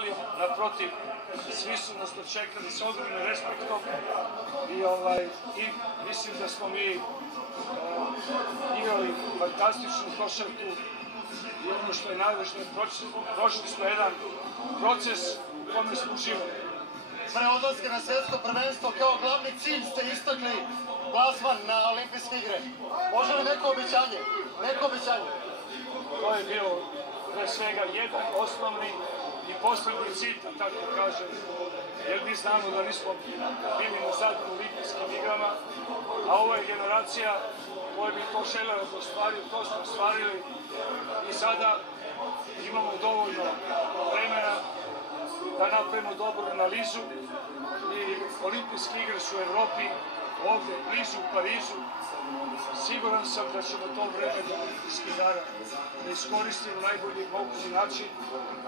ali naprotiv, svi su nas dočekali s ogromnim respektom i mislim da smo mi igrali fantastičnu košarku i ono što je najvažnije, prošli smo jedan proces u kome smo uživali. Pre odlaska na svetsko prvenstvo kao glavni cilj ste istakli plasman na olimpijske igre. Može li neko obećanje? Neko obećanje? To je bio pre svega jedan osnovni i poslednji cilj, da tako kažem, jer mi znamo da nismo bili na zadnjim olimpijskim igrama, a ova je generacija koja bi to želela da ostvari, to smo ostvarili i sada imamo dovoljno vremena da napravimo dobru analizu i olimpijske igre su u Evropi, ovde, blizu u Parizu. Siguran sam da ćemo to vreme do olimpijskih igara da iskoristimo na najbolji mogući način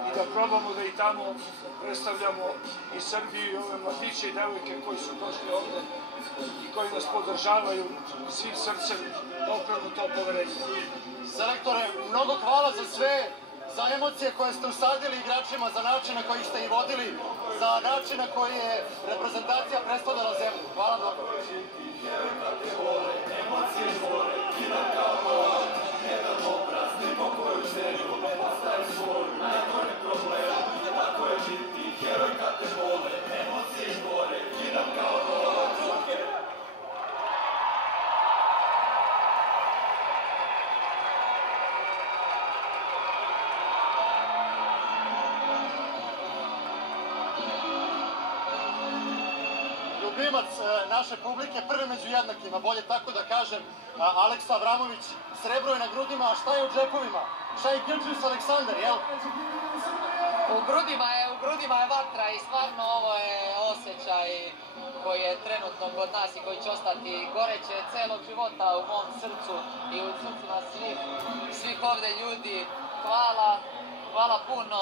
i da probamo da i tamo predstavljamo i Srbiju i ove mladiće i devojke koji su došli ovde i koji nas podržavaju svim srcem da opravimo to poverenje. Selektore, mnogo hvala za sve, za emocije koje ste usadili igračima, za način na koji ste ih vodili, za način na koji je reprezentacija predstavljala zemlju. Hvala mnogo. Ljubimac naše publike, prvi među jednakima, bolje tako da kažem, Aleksa Avramović, srebro je na grudima, a šta je u džepovima? Šta je Gilgeous Aleksandar, jel? U grudima je vatra i stvarno ovo je osjećaj koji je trenutno kod nas i koji će ostati goreće celog života u mom srcu i u srcu nas svih ovde ljudi. Hvala puno.